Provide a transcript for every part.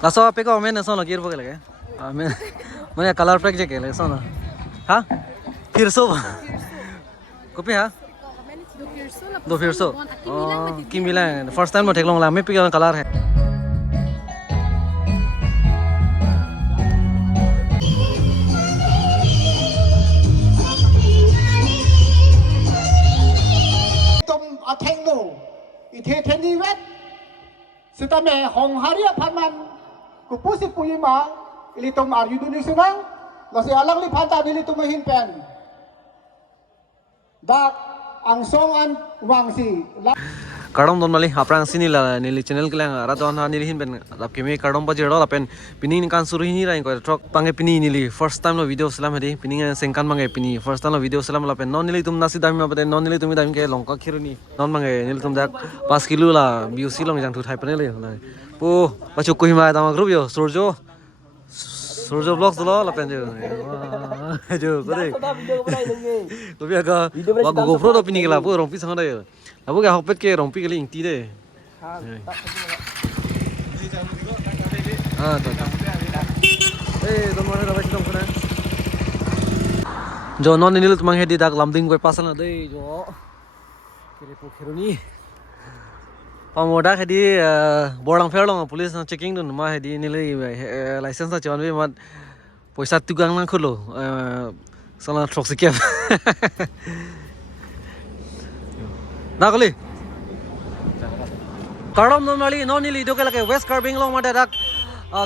लासो पे को मैंने सोना गिर पकड़ लगे मैंने कलर पैक जे के सोना हाँ फिर सो कोपी हाँ दो फिर सो की मिला फर्स्ट टाइम मैं देख लूँगा मैं पिक कलर है तुम अथेंगो इथे थेनी वेट सुता में होंग हारिया फरमान कुपुसी पुयिमा इली तुम आर युदुनी सुनां लसे अलग li phanta bili tu mahin pen dak ang song an wangsi kadom don mali aprang sini la nili channel kelang ara don ha nili hin ben lap kemi kadom pa jero la pen pining kan suru hi ra ko truck pange pini nili first time lo video salam hedi pining sengkan mange pini first time lo video salam la pen non nili tum nasi dami ma pate non nili tumi dami ke longka khiruni non mange nili tum dak 5 kilo la view silong jang thu thai pen le na pu pachu ko hi ma da ma group yo surjo surjo vlog lo la pen jo ko de ko bia ka wa go pro do pini ke la pu rong pi sang da yo abu ka hopet ke rong pi ke ling ti de ah to don mane da basi dong kana jo non nil tumang he di dak lamding koi pasan na dei jo kire po khiruni pamoda he di borang pherlong police na checking dun ma he di nile license na chon be mat poisa tugang nang khulo sala toxic Nakali. Karam non mali non nili do ke lake west carbing long mate dak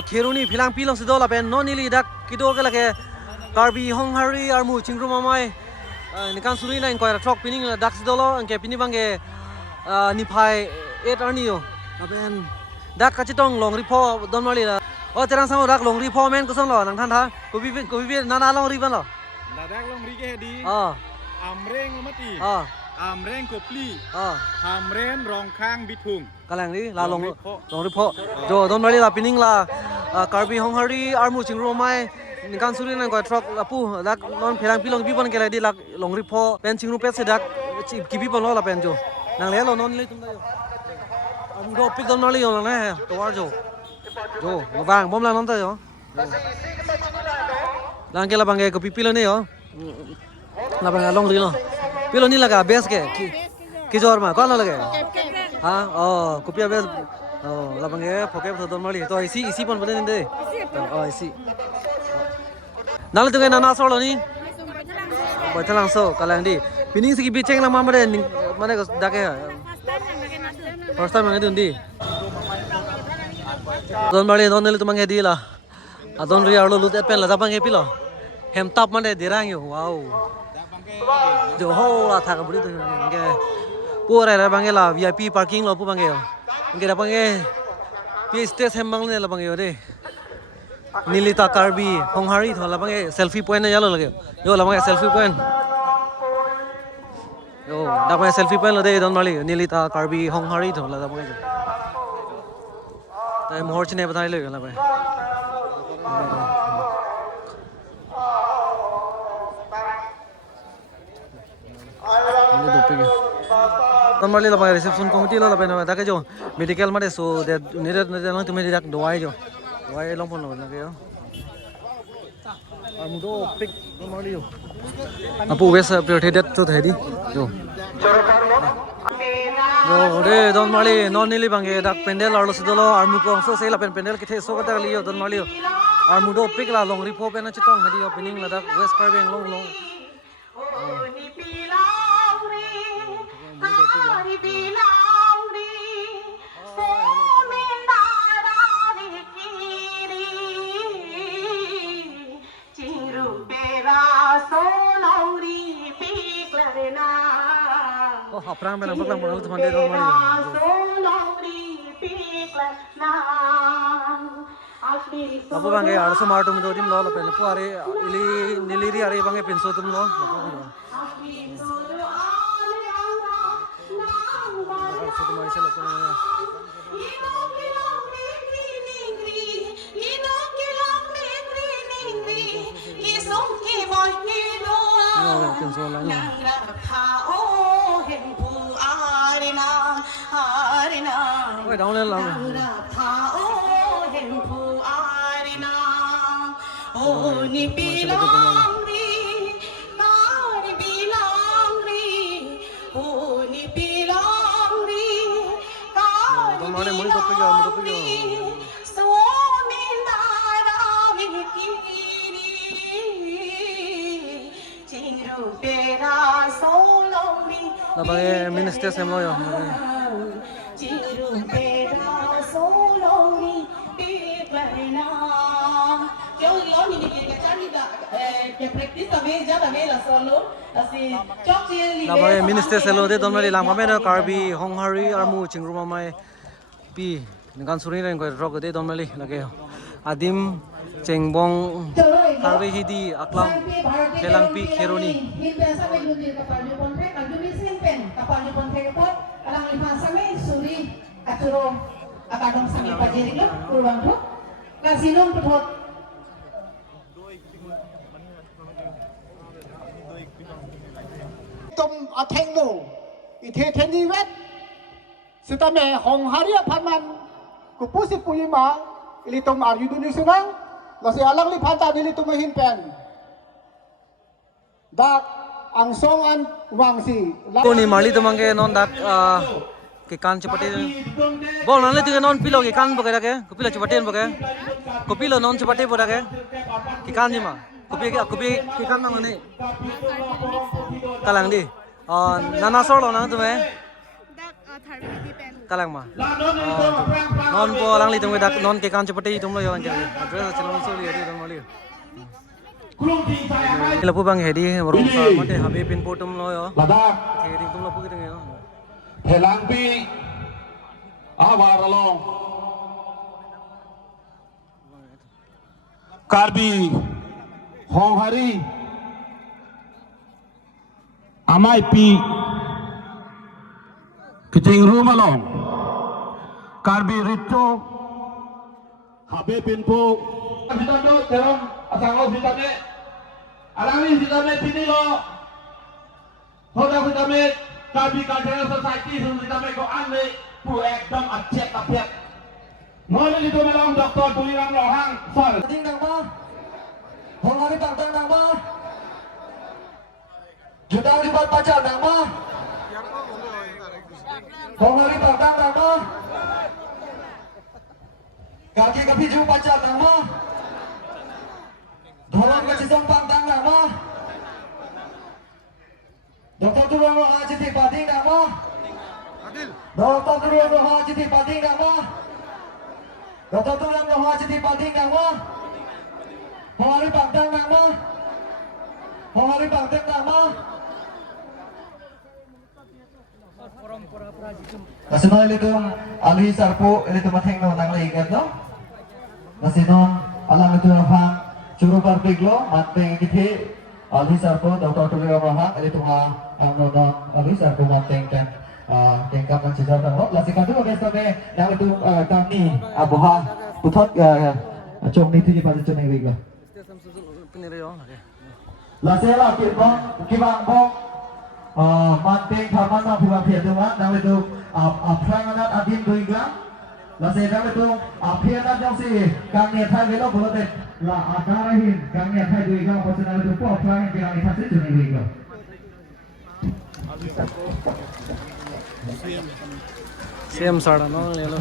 khiruni philang pilong sido la pen non nili dak kido ke lake karbi hong hari armu chingru mamai nikan suri na inko truck pining dak sido lo anke pini bange niphai 8 arniyo la pen dak kachitong long ripo don mali la o terang samo dak long ripo men kusong lo nang than tha ko bi na long ri ban lo la dak long ri ke di amreng mati amreng kopli amren rong khang bithung kalang ni la long ripo jo don mali la pining la karbi hong hari armu chingru mai nikan suri na ko truck apu dak non philang pilong bi ban ke la di la long ripo pen chingru pet se dak ki bi ban lo la pen jo nang le lo non le tum da yo am do pik don mali yo na to war jo vang bom la non ta yo lang ke la bang ke ko pipilo ne yo la bang long ri lo pilo ni laga bes ke ki jor ma kon lage ha kopia bes la bang ke phoke don mali to isi pon balen de isi nal tu na so lo ni baithalang so kalang di pining sigi bicheng la ma mare mane ko dake first time ngi dundi don mali don nil tu mangi di la adon ri arlo lut pen la japang ke pilo hem tap mane dirang yo wow jo ho la thak buri tu nge pura ra bange la VIP parking lo pu bange yo nge ra bange pi stage hem bang ne la bange yo de nilita karbi honghari thola bange selfie point na yalo lage yo la bange selfie point yo da bange selfie point lo de don mali nilita karbi honghari thola da bange tai mohor chine bathai le la bange normally la reception committee la bena da ke jo medical mare so that needed na tu me dak dawai jo dawai long pon la ke yo amudo pick normally yo apu wes priority that to thedi jo de normally non nili bange dak pendel arlo sidolo armu ko so sei la pendel ke the so ka liyo normally yo armudo pick la long ripo pena chitong hedi yo pining la dak west carbing long aprang ben aprang bonal tu mande don mali apu bange arso martu mi dodim lo pen pu are ili niliri are bange penso tum lo arso tum aise lo penso la oi down le la Only belong me, only belong me, only belong me, only belong me. So min dara min kiri, chiru tera solo mi. Nabagai minister semlo yo. Chiru tera solo mi, piperna. Yo lo ni ni que cari da que practice también ya también la solo así chok chi Nabagai minister selo de donmali lang pame na karbi honghari armu chingruma mai pi ngan suri ren ko rok de donmali lage adim chengbong karbi hidi aklam kelang pi kheroni hindi sa may lundi kapal yung kontre kaldo mi simpen kapal yung kontre ko alang lima sa may suri aturo akadong sa may pajeri lo kurang ko kasinong putot tum athengno ithe theni wet sitame hongharia phanman kupusi puyima ilitum aryuduni sunang lasi alang li phanta nilitum hin pen dak ang song an wangsi ko ni mali tomangke non dak ke kan chapate bol nan le tu non pilo ke kan bage ke kopilo chapate bage kopilo non chapate boda ke kan ni ma kopi ke kan na ne kalang di nana solo na tu me kalang ma non po lang li tu me dak non ke kan chapate tum lo yo anjali address chalon so li ri don mali lapu bang hedi rong sa mate habe pin potom lo yo hedi tum lapu ki yo Helang pi awaralong Karbi Honghari Amai pi Kiting rumalong Karbi Rito Habe pinpo Bitando terong asango bitame Alami bitame pinilo Hoda bitame Karbi Cultural Society Sunitame ko ane pu ekdom acek tapiak Ngone dito melong Dr. Tuliram Lohang Sir Ding nang ba? Honghari pangtang nang ba? Judang libat pacar nang ba? Honghari pangtang nang ba? Kaki kapiju pacar nang ba? Dholang kachisong pangtang nang ba? Dr. Tuliram Lohang Citi Pading nang ba? Dr. Tuliram Lohang Citi Pading nang ba? Dr. Tuliram Lohang Citi Pading nang ba? Honghari pangtang nang ba? Honghari pangtang nang ba? Nasino ilito alhi sarpo ilito matheng no nang laigat no? Nasino alam itu hang churu parpiglo mateng kithe alhi sarpo Dr. Tuliram Lohang ilito ha ang no alhi sarpo mateng kan tengkap kan sejarah tang lo lasikan tu biasa be yang itu kami abuha putot chong ni thi pada chong ni ga Lasela kibang bong manteng pharmana phibang phia duma nang itu apranganat adin doiga lase nang itu aphiana jongsi kang ne thai velo bolote la adarahin kang ne thai doiga pasana itu po aprangan kang ithase chone doiga same sada no lelo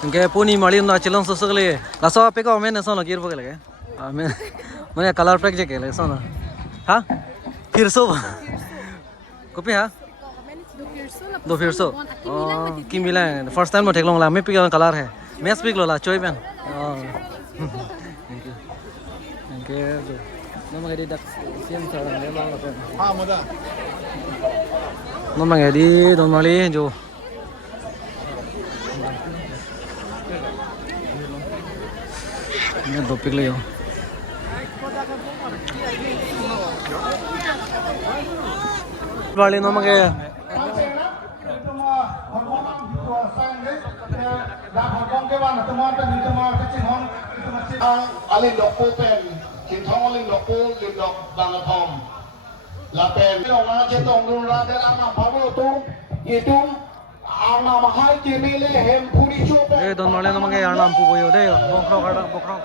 ke puni mali na chalon so sagle la so pe ko men so no gir bage lage men mane color pack je kele so na ha firso kopi ha do firso ki mila first time mo theklong la me pick color hai me speak lo la choi ben thank you no magadi dak same sada le la pen ha moda no magadi don mali jo ini topik le yo Vale no mage alin dokpo pen kin thong alin dokpo lim dok dang thom la pen dong na che tong dun ra de ama phabu tu itum Ana mahal kemele hem puri chope. Don Marley no mangai arnam pu boyo deh, bokrok ada bokrok.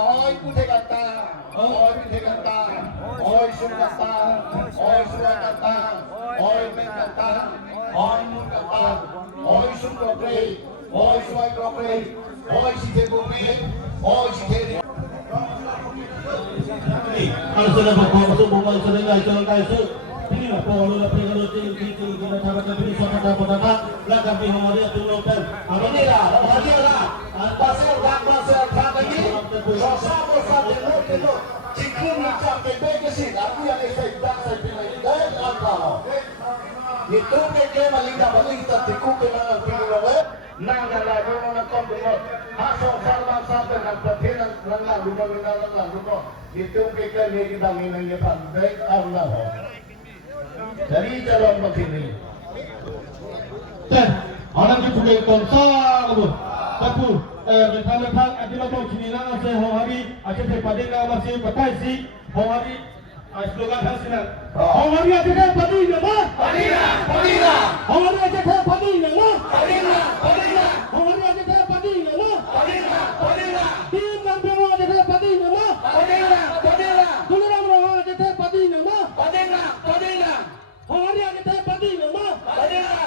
Oi putih kata, oi putih kata, oi sukata, oi surakata, oi mekata, oi mukata, oi sukropre, oi suai kropre, oi site bumi, oi site. Kalau sudah berkuasa bunga sudah nggak jalan kaisu. Ini lah kalau lah pengen itu kita cara kami suatu dapat lah kami hamaria tulokan. Ini lah, hadiah lah. Pasal dak pasal dak ini, sama sama dengan cikgu macam bebegesin. Aku yang efek dak saya pilih. Dan apa? Itu mereka malinda malinda tiku kena pilih oleh. Nang dalam orang kom dengan hasil sama sama dengan perhatian langgar rumah. Itu mereka ni kita minangnya pandai Allah. Dari calon begini. Dan orang itu juga kontak tu. Tapi mentang-mentang ada orang sini nak saya hari akan saya pada masih pakai si hari slogan hasilnya. Hari aja kan padi nama. Padina. Hari aja kan padi nama. Padina. Hari aja kan padi nama. Padina. Tim kampion aja kan padi nama. Padina. Tulang orang aja kan padi nama. Padina. Hari aja kan padi nama. Padina.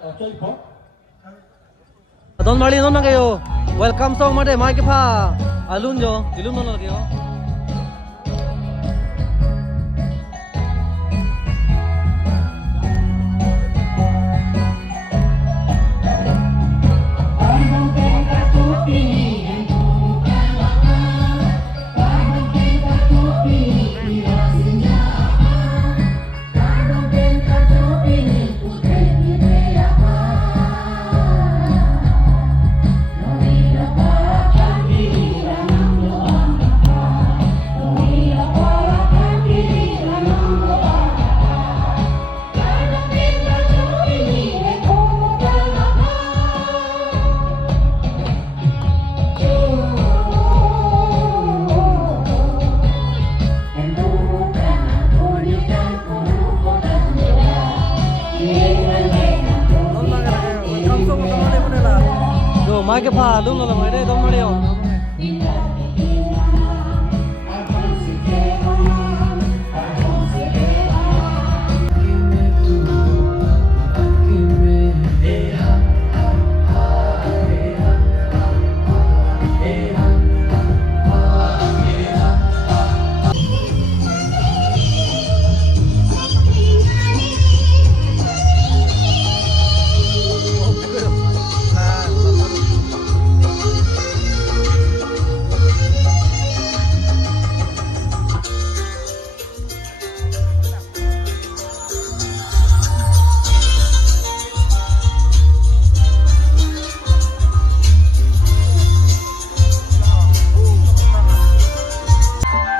Okey, Pak. Don Marley non kayo. Welcome song made mic pa. Alun jo, dilum non lagyo. Mic pa lum lo mai deh Don Marley.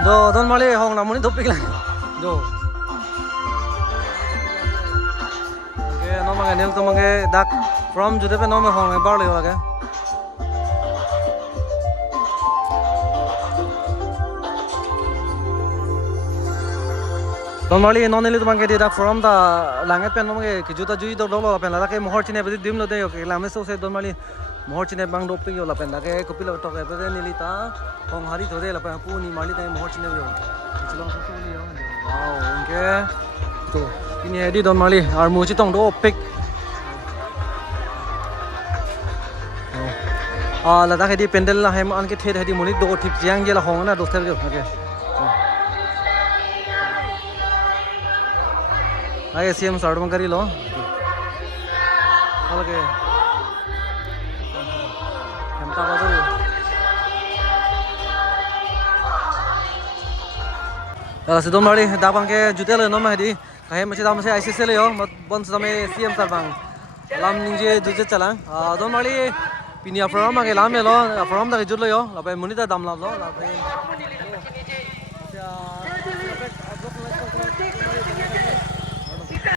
do don mali hong na muni topik lang do okay no mange nel to mange dak from jude pe no me hong bar le lage don mali no neli to mange dak from da lange pen no mange ki juta jui do lo pen la ke mohor chine be dim lo de okay lame so se don mali mohor chine bang dop pe yo la pen la ke kopila to ke pe nili ta hong hari thode la pen pu ni mali ta mohor chine yo chilong so so li yo wow okay to ini edi don mali ar mu chi tong do pek la da di pendel la hem an ke the di muni do thip jiang je la hong na do ther jo okay आगे CM side में करी लो ओके हमता बाजू सिद्धों मारी दापन के जुते ले नो में दी कहे मचे दाम से आईसीसी ले हो मत बंद समय सीएम सर बांग लाम निजे जुते चला दोन मारी पिनिया फ्रॉम आगे लाम ले लो फ्रॉम तक जुट ले हो लापे मुनीता दाम ला लो लापे